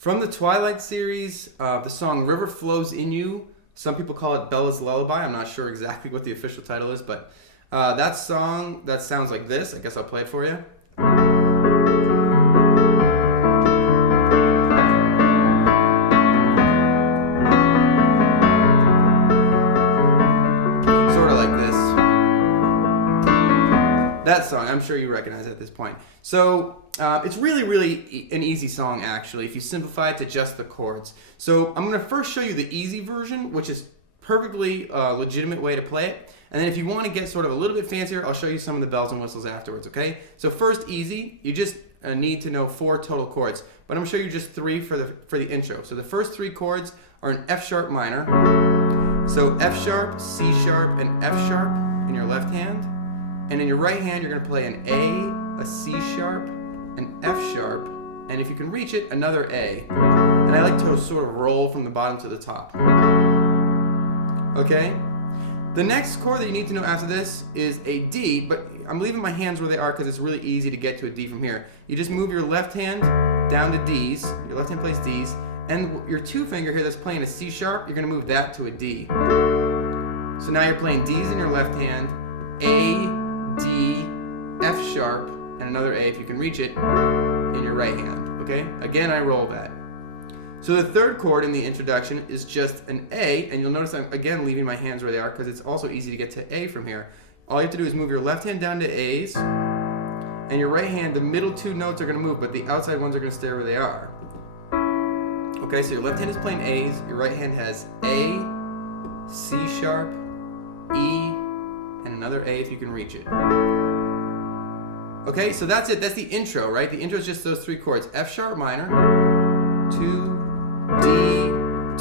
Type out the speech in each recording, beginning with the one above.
From the Twilight series, the song River Flows in You. Some people call it Bella's Lullaby. I'm not sure exactly what the official title is, but that song, that sounds like this. I guess I'll play it for you. Sort of like this. That song, I'm sure you recognize it at this point. So it's really an easy song, actually, if you simplify it to just the chords. So I'm going to first show you the easy version, which is perfectly legitimate way to play it. And then if you want to get sort of a little bit fancier, I'll show you some of the bells and whistles afterwards, okay? So first, easy. You just need to know 4 total chords. But I'm going to show you just 3 for the intro. So the first 3 chords are an F sharp minor. So F sharp, C sharp, and F sharp in your left hand. And in your right hand, you're going to play an A, a C sharp, an F sharp, and if you can reach it, another A. And I like to sort of roll from the bottom to the top. Okay? The next chord that you need to know after this is a D, but I'm leaving my hands where they are because it's really easy to get to a D from here. You just move your left hand down to Ds, your left hand plays Ds, and your 2 finger here that's playing a C sharp, you're going to move that to a D. So now you're playing Ds in your left hand, A, D, F sharp, and another A if you can reach it in your right hand. Okay? Again, I roll that. So the third chord in the introduction is just an A, and you'll notice I'm again leaving my hands where they are because it's also easy to get to A from here. All you have to do is move your left hand down to A's, and your right hand, the middle 2 notes are going to move, but the outside ones are going to stay where they are. Okay, so your left hand is playing A's, your right hand has A, C sharp, E, and another A if you can reach it. Okay, so that's it. That's the intro, right? The intro is just those 3 chords. F sharp minor, 2, D,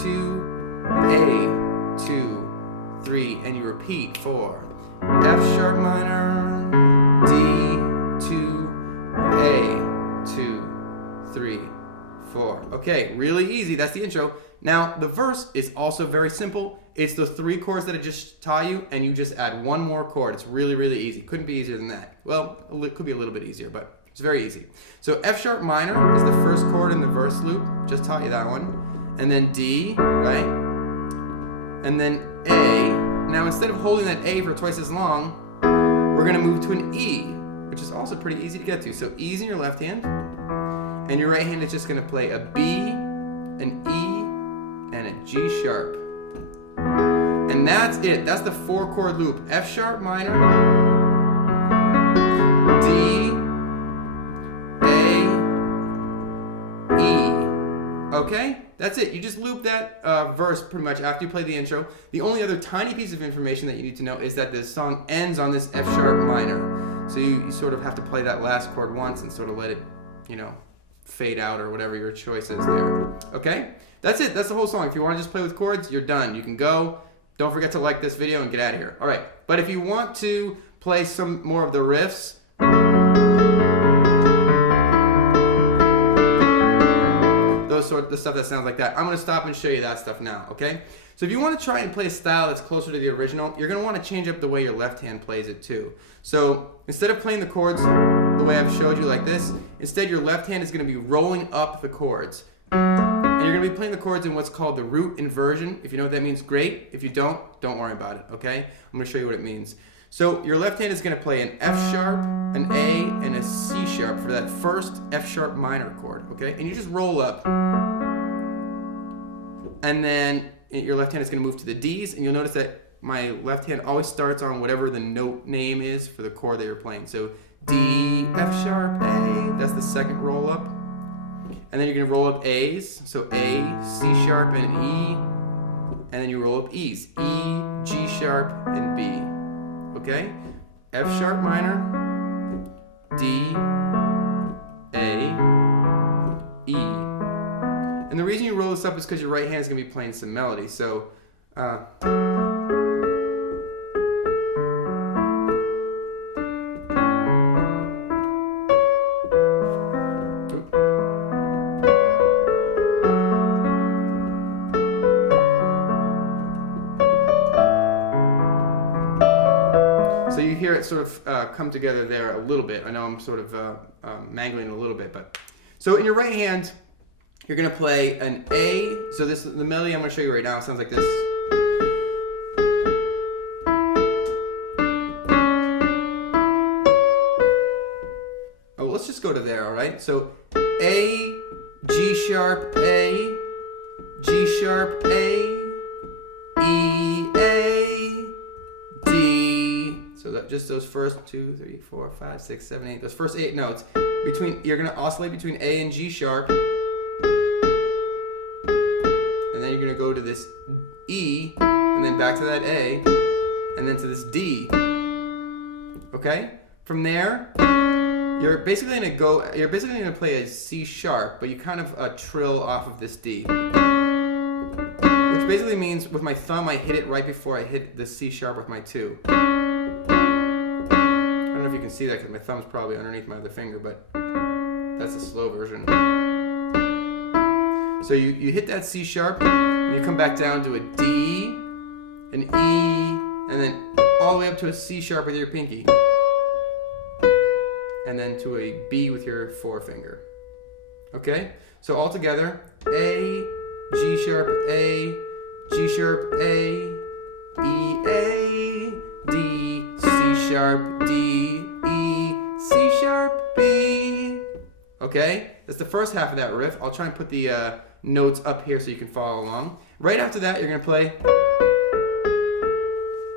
2, A, 2, 3, and you repeat 4. F sharp minor, D, 2, A, 2, 3, 4. Okay, really easy. That's the intro. Now, the verse is also very simple. It's the 3 chords that I just taught you, and you just add 1 more chord. It's really easy. Couldn't be easier than that. Well, it could be a little bit easier, but it's very easy. So F sharp minor is the first chord in the verse loop. Just taught you that one. And then D, right? And then A. Now, instead of holding that A for twice as long, we're going to move to an E, which is also pretty easy to get to. So E's in your left hand, and your right hand is just going to play a B, an E, and a G sharp. And that's it. That's the 4 chord loop. F sharp minor, D, A, E. Okay? That's it. You just loop that verse pretty much after you play the intro. The only other tiny piece of information that you need to know is that the song ends on this F sharp minor. So you sort of have to play that last chord once and sort of let it, fade out or whatever your choice is there. Okay? That's it. That's the whole song. If you want to just play with chords, you're done. You can go. Don't forget to like this video and get out of here. All right. But if you want to play some more of the riffs, the stuff that sounds like that, I'm going to stop and show you that stuff now, okay? So if you want to try and play a style that's closer to the original, you're going to want to change up the way your left hand plays it too. So instead of playing the chords the way I've showed you like this, instead your left hand is going to be rolling up the chords. And you're going to be playing the chords in what's called the root inversion. If you know what that means, great. If you don't worry about it, okay? I'm going to show you what it means. So your left hand is going to play an F sharp, an A, and a C sharp for that first F sharp minor chord, okay? And you just roll up. And then your left hand is going to move to the D's, and you'll notice that my left hand always starts on whatever the note name is for the chord that you're playing. So D, F sharp, A, that's the second roll up. And then you're going to roll up A's, so A, C sharp, and E. And then you roll up E's, E, G sharp, and B. Okay? F sharp minor, D, A, E. And the reason you roll this up is because your right hand is going to be playing some melody. So, so you hear it sort of come together there a little bit. I know I'm sort of mangling it a little bit, but so in your right hand, You're gonna play an A. So the melody I'm gonna show you right now sounds like this. Oh, let's just go to there, all right? So A, G sharp, A, G sharp, A, E, A, D. So that just those first 2, 3, 4, 5, 6, 7, 8. Those first 8 notes. You're gonna oscillate between A and G sharp. And then you're gonna go to this E, and then back to that A, and then to this D. Okay? From there, you're basically gonna play a C sharp, but you kind of trill off of this D. Which basically means with my thumb I hit it right before I hit the C sharp with my 2. I don't know if you can see that because my thumb's probably underneath my other finger, but that's the slow version. So you hit that C sharp, and you come back down to a D, an E, and then all the way up to a C sharp with your pinky. And then to a B with your forefinger. Okay? So all together, A, G sharp, A, G sharp, A, E, A, D, C sharp, D, E, C sharp, B. Okay? That's the first half of that riff. I'll try and put the notes up here so you can follow along. Right after that, you're going to play.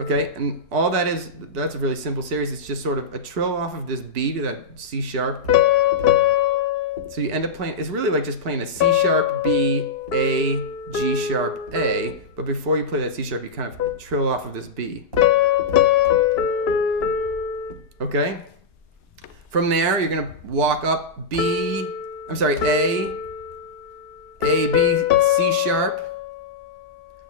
Okay, and all that's a really simple series. It's just sort of a trill off of this B to that C sharp. So you end up playing, it's really like just playing a C sharp, B, A, G sharp, A. But before you play that C sharp, you kind of trill off of this B. Okay? From there, you're going to walk up A, B, C sharp.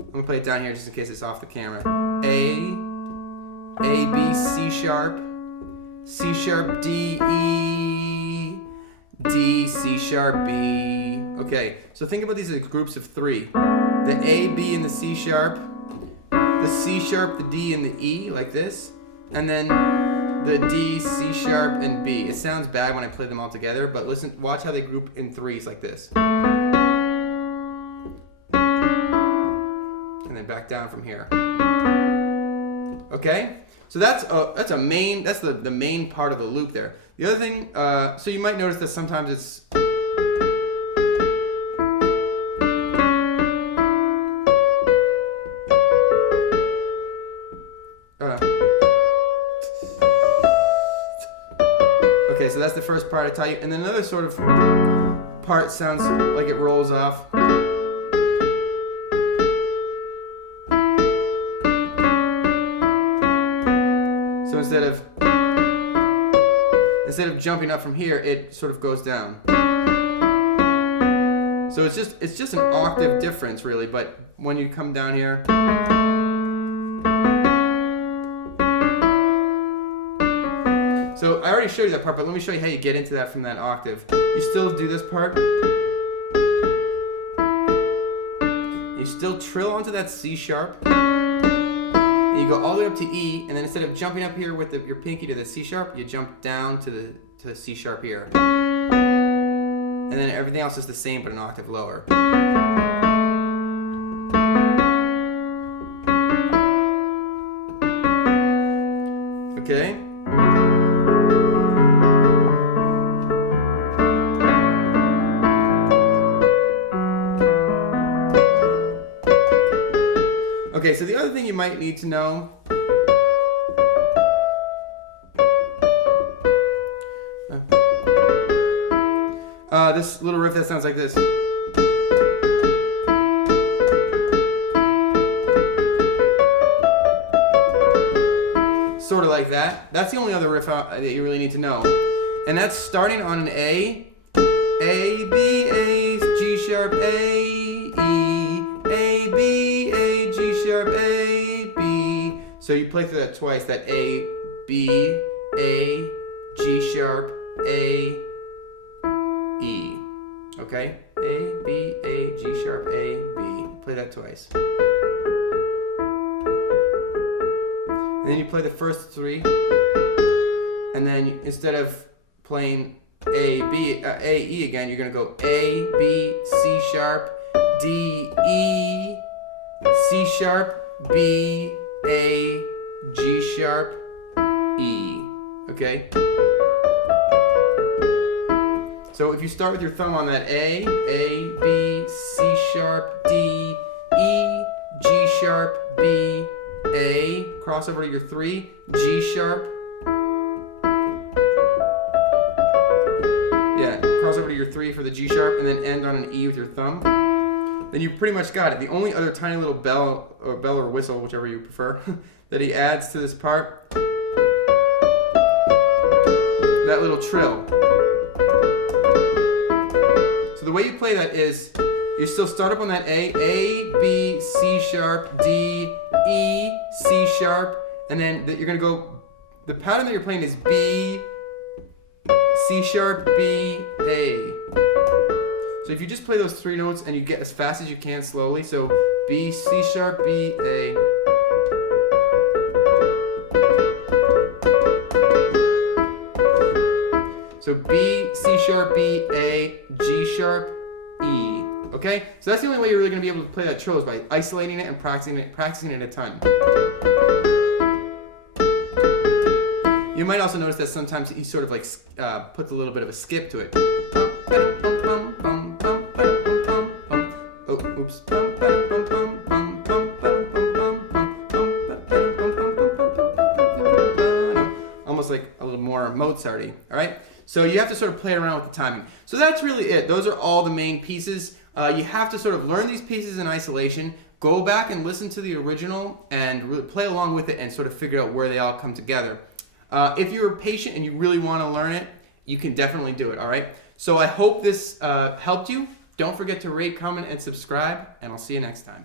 I'm going to play it down here just in case it's off the camera. A, B, C sharp, D, E, D, C sharp, B. Okay, so think about these as groups of 3. The A, B, and the C sharp, the C sharp, the D, and the E, like this, and then the D, C sharp, and B. It sounds bad when I play them all together, but listen, watch how they group in 3s like this. And then back down from here. Okay? So that's the main part of the loop there. The other thing, so you might notice that sometimes it's okay, so that's the first part I taught you. And then another sort of part sounds like it rolls off. So instead of jumping up from here, it sort of goes down. So it's just an octave difference really, but when you come down here, so I already showed you that part, but let me show you how you get into that from that octave. You still do this part. You still trill onto that C sharp. And you go all the way up to E, and then instead of jumping up here with your pinky to the C sharp, you jump down to the C sharp here. And then everything else is the same, but an octave lower. Okay? Okay, so the other thing you might need to know this little riff that sounds like this. Sort of like that. That's the only other riff that you really need to know. And that's starting on an A, B, A, G sharp, A, E, A, B, A, G sharp, A, B. So you play through that twice, that A, B, A, G sharp, A, E. Okay? A, B, A, G sharp, A, B. Play that twice. And then you play the first 3. And then instead of playing A, B, A, E again, you're going to go A, B, C sharp, D, E, C sharp, B, A, G sharp, E. Okay? So if you start with your thumb on that A, B, C sharp, D, E, G sharp, B, A, cross over to your 3, G sharp, cross over to your 3 for the G sharp, and then end on an E with your thumb. Then you pretty much got it. The only other tiny little bell or whistle, whichever you prefer, that he adds to this part, that little trill. So the way you play that is, you still start up on that A, B, C sharp, D, E, C sharp, and then you're going to go, the pattern that you're playing is B, C sharp, B, A. So if you just play those 3 notes and you get as fast as you can slowly, so B, C sharp, B, A. So B, C sharp, B, A, G sharp, E. Okay? So that's the only way you're really going to be able to play that trill is by isolating it and practicing it a ton. You might also notice that sometimes he sort of like puts a little bit of a skip to it. Oh, oops. Almost like a little more Mozart-y, all right? So you have to sort of play around with the timing. So that's really it. Those are all the main pieces. You have to sort of learn these pieces in isolation, go back and listen to the original and really play along with it and sort of figure out where they all come together. If you're patient and you really want to learn it, you can definitely do it, all right? So I hope this helped you. Don't forget to rate, comment, and subscribe, and I'll see you next time.